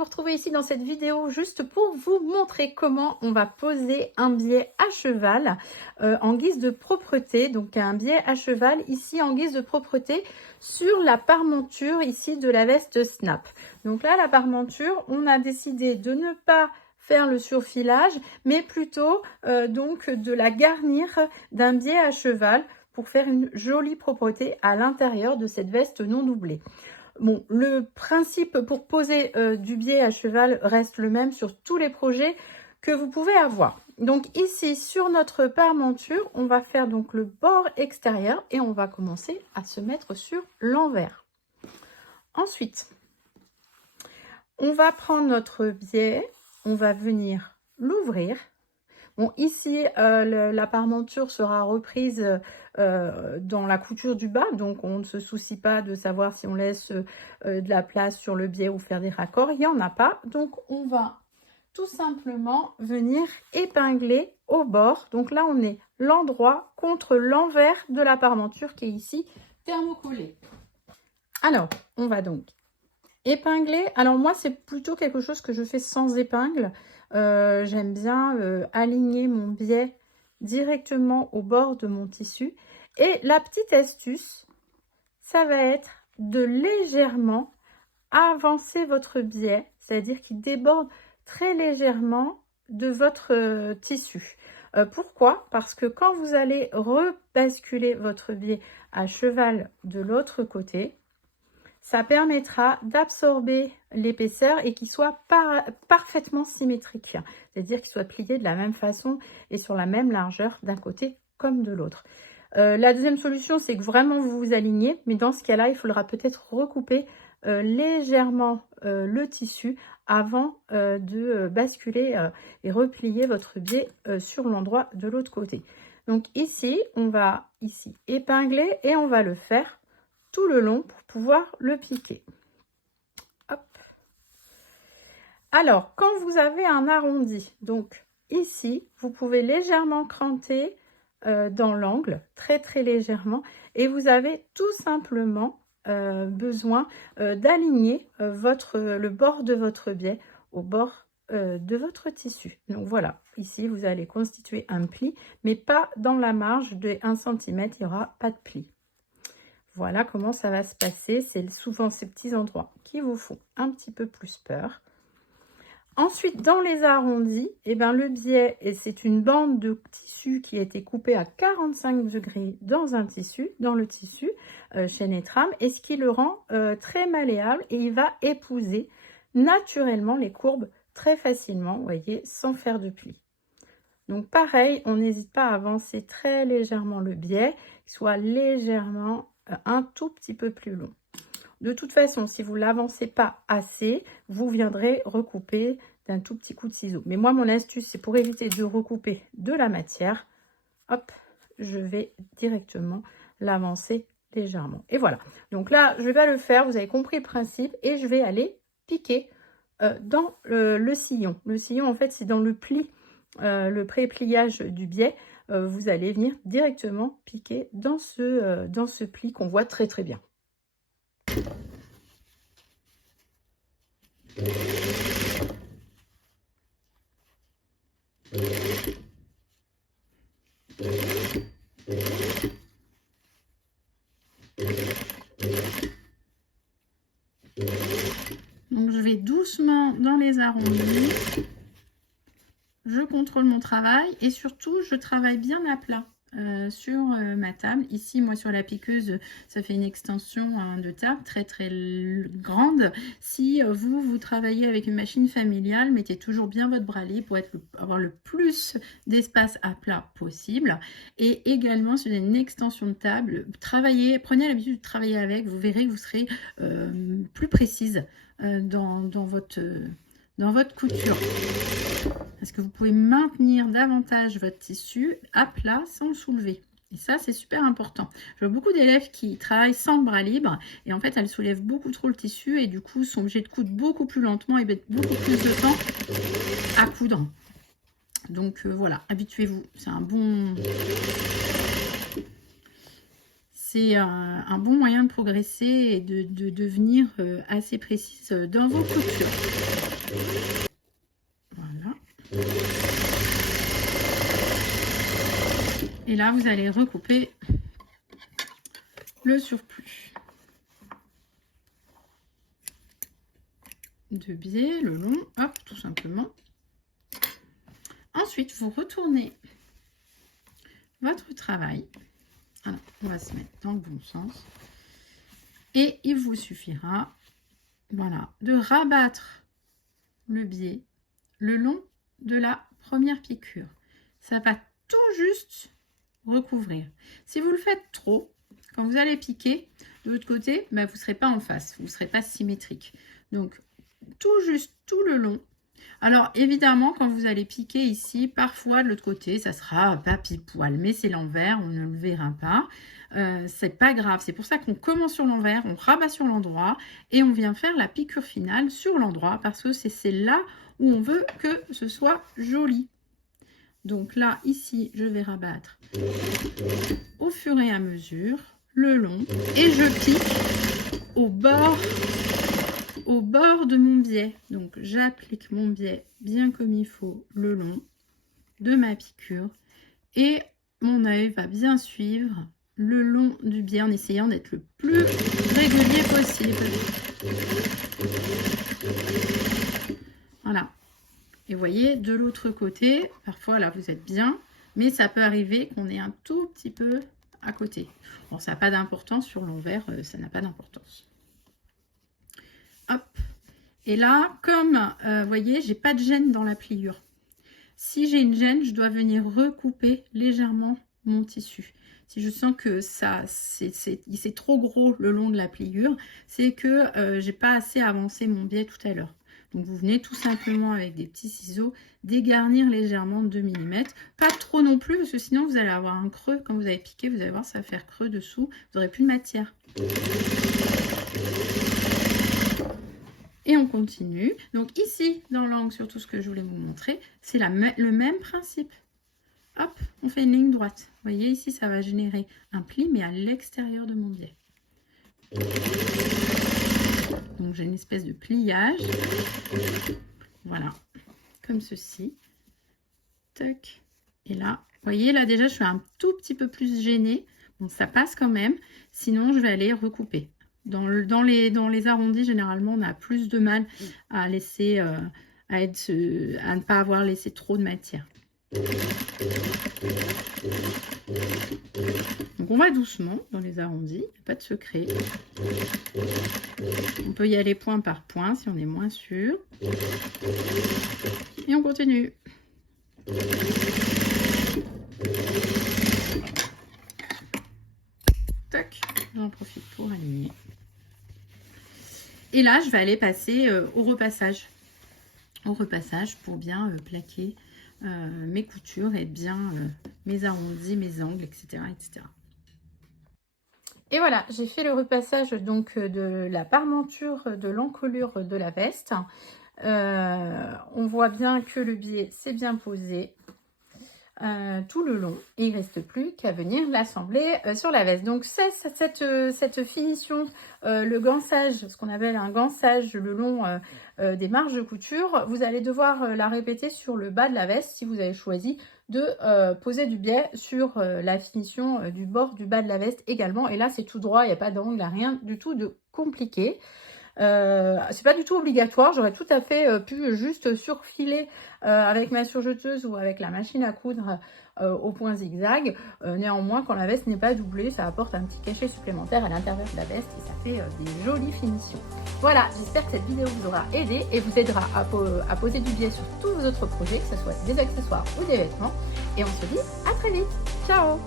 vous retrouver ici dans cette vidéo juste pour vous montrer comment on va poser un biais à cheval en guise de propreté. Donc un biais à cheval ici en guise de propreté sur la parmenture ici de la veste Snap. Donc là, la parmenture, on a décidé de ne pas faire le surfilage, mais plutôt donc de la garnir d'un biais à cheval pour faire une jolie propreté à l'intérieur de cette veste non doublée. Bon, le principe pour poser du biais à cheval reste le même sur tous les projets que vous pouvez avoir. Donc ici, sur notre parmenture, on va faire donc le bord extérieur et on va commencer à se mettre sur l'envers. Ensuite, on va prendre notre biais, on va venir l'ouvrir. Bon, ici, la parmenture sera reprise dans la couture du bas, donc on ne se soucie pas de savoir si on laisse de la place sur le biais ou faire des raccords, il n'y en a pas. Donc, on va tout simplement venir épingler au bord. Donc là, on est l'endroit contre l'envers de la parmenture qui est ici thermocollé. Alors, on va donc épingler. Alors moi, c'est plutôt quelque chose que je fais sans épingle. J'aime bien aligner mon biais directement au bord de mon tissu. Et la petite astuce, ça va être de légèrement avancer votre biais, c'est-à-dire qu'il déborde très légèrement de votre tissu. Pourquoi? Parce que quand vous allez rebasculer votre biais à cheval de l'autre côté, ça permettra d'absorber l'épaisseur et qu'il soit parfaitement symétrique. C'est-à-dire qu'il soit plié de la même façon et sur la même largeur d'un côté comme de l'autre. La deuxième solution, c'est que vraiment vous vous alignez. Mais dans ce cas-là, il faudra peut-être recouper légèrement le tissu avant de basculer et replier votre biais sur l'endroit de l'autre côté. Donc ici, on va ici épingler et on va le faire tout le long pour pouvoir le piquer. Hop. Alors, quand vous avez un arrondi, donc ici, vous pouvez légèrement cranter dans l'angle, très légèrement, et vous avez tout simplement besoin d'aligner le bord de votre biais au bord de votre tissu. Donc voilà, ici, vous allez constituer un pli, mais pas dans la marge de 1 cm, il n'y aura pas de pli. Voilà comment ça va se passer. C'est souvent ces petits endroits qui vous font un petit peu plus peur. Ensuite, dans les arrondis, le biais, c'est une bande de tissu qui a été coupée à 45 degrés dans le tissu chaîne et trame, et ce qui le rend très malléable et il va épouser naturellement les courbes très facilement, vous voyez, sans faire de pli. Donc pareil, on n'hésite pas à avancer très légèrement le biais, qu'il soit légèrement un tout petit peu plus long. De toute façon, si vous ne l'avancez pas assez, vous viendrez recouper d'un tout petit coup de ciseau. Mais moi, mon astuce, c'est pour éviter de recouper de la matière. Hop, je vais directement l'avancer légèrement. Et voilà. Donc là, je vais pas le faire. Vous avez compris le principe. Et je vais aller piquer dans le sillon. Le sillon, en fait, c'est dans le pli, le pré-pliage du biais. Vous allez venir directement piquer dans ce pli qu'on voit très bien. Donc je vais doucement dans les arrondis. Je contrôle mon travail et surtout je travaille bien à plat sur ma table. Ici, moi sur la piqueuse, ça fait une extension de table très grande. Si vous travaillez avec une machine familiale, mettez toujours bien votre bras libre pour avoir le plus d'espace à plat possible. Et également, si vous avez une extension de table, prenez l'habitude de travailler avec. Vous verrez que vous serez plus précise dans votre couture. Parce que vous pouvez maintenir davantage votre tissu à plat sans le soulever. Et ça, c'est super important. Je vois beaucoup d'élèves qui travaillent sans le bras libre et en fait, elles soulèvent beaucoup trop le tissu et du coup, sont obligées de coudre beaucoup plus lentement et mettre beaucoup plus de temps à coudre. Donc voilà, habituez-vous. C'est un bon moyen de progresser et de devenir assez précise dans vos coutures. Voilà. Et là, vous allez recouper le surplus de biais, le long, hop, tout simplement. Ensuite, vous retournez votre travail. Alors, on va se mettre dans le bon sens. Et il vous suffira, voilà, de rabattre le biais le long de la première piqûre. Ça va tout juste recouvrir. Si vous le faites trop, quand vous allez piquer, de l'autre côté, ben, vous ne serez pas en face, vous ne serez pas symétrique. Donc, tout juste, tout le long. Alors, évidemment, quand vous allez piquer ici, parfois de l'autre côté, ça sera pas pile poil, mais c'est l'envers, on ne le verra pas. C'est pas grave, c'est pour ça qu'on commence sur l'envers, on rabat sur l'endroit et on vient faire la piqûre finale sur l'endroit parce que c'est là où on veut que ce soit joli. Donc là, ici, je vais rabattre au fur et à mesure le long et je pique au bord de mon biais. Donc j'applique mon biais bien comme il faut le long de ma piqûre et mon œil va bien suivre le long du biais en essayant d'être le plus régulier possible. Voilà. Et vous voyez, de l'autre côté, parfois là vous êtes bien, mais ça peut arriver qu'on ait un tout petit peu à côté. Bon, ça n'a pas d'importance sur l'envers, ça n'a pas d'importance. Hop. Et là, comme vous voyez, j'ai pas de gêne dans la pliure. Si j'ai une gêne, je dois venir recouper légèrement mon tissu. Si je sens que c'est trop gros le long de la pliure, c'est que j'ai pas assez avancé mon biais tout à l'heure. Donc vous venez tout simplement avec des petits ciseaux dégarnir légèrement de 2 mm. Pas trop non plus parce que sinon vous allez avoir un creux. Quand vous allez piquer, vous allez voir, ça va faire creux dessous. Vous n'aurez plus de matière. Et on continue. Donc ici, dans l'angle, surtout ce que je voulais vous montrer, c'est le même principe. Hop, on fait une ligne droite. Vous voyez, ici, ça va générer un pli, mais à l'extérieur de mon biais. Donc j'ai une espèce de pliage. Voilà, comme ceci. Tac. Et là, vous voyez, là déjà, je suis un tout petit peu plus gênée. Bon, ça passe quand même. Sinon, je vais aller recouper. Dans les arrondis, généralement, on a plus de mal à laisser, à ne pas avoir laissé trop de matière. Donc on va doucement dans les arrondis, pas de secret. On peut y aller point par point si on est moins sûr. Et on continue. Tac, j'en profite pour aligner. Et là, je vais aller passer au repassage. Au repassage pour bien plaquer mes coutures et bien mes arrondis, mes angles, etc., etc. Et voilà, j'ai fait le repassage donc de la parmenture de l'encolure de la veste. On voit bien que le biais s'est bien posé tout le long. Et il ne reste plus qu'à venir l'assembler sur la veste. Donc c'est cette finition, le gansage, ce qu'on appelle un gansage le long des marges de couture. Vous allez devoir la répéter sur le bas de la veste si vous avez choisi de poser du biais sur la finition du bord du bas de la veste également. Et là c'est tout droit, il n'y a pas d'angle, rien du tout de compliqué. C'est pas du tout obligatoire, j'aurais tout à fait pu juste surfiler avec ma surjeteuse ou avec la machine à coudre au point zigzag. Néanmoins, quand la veste n'est pas doublée, ça apporte un petit cachet supplémentaire à l'intérieur de la veste et ça fait des jolies finitions. Voilà, j'espère que cette vidéo vous aura aidé et vous aidera à poser du biais sur tous vos autres projets, que ce soit des accessoires ou des vêtements. Et on se dit à très vite. Ciao!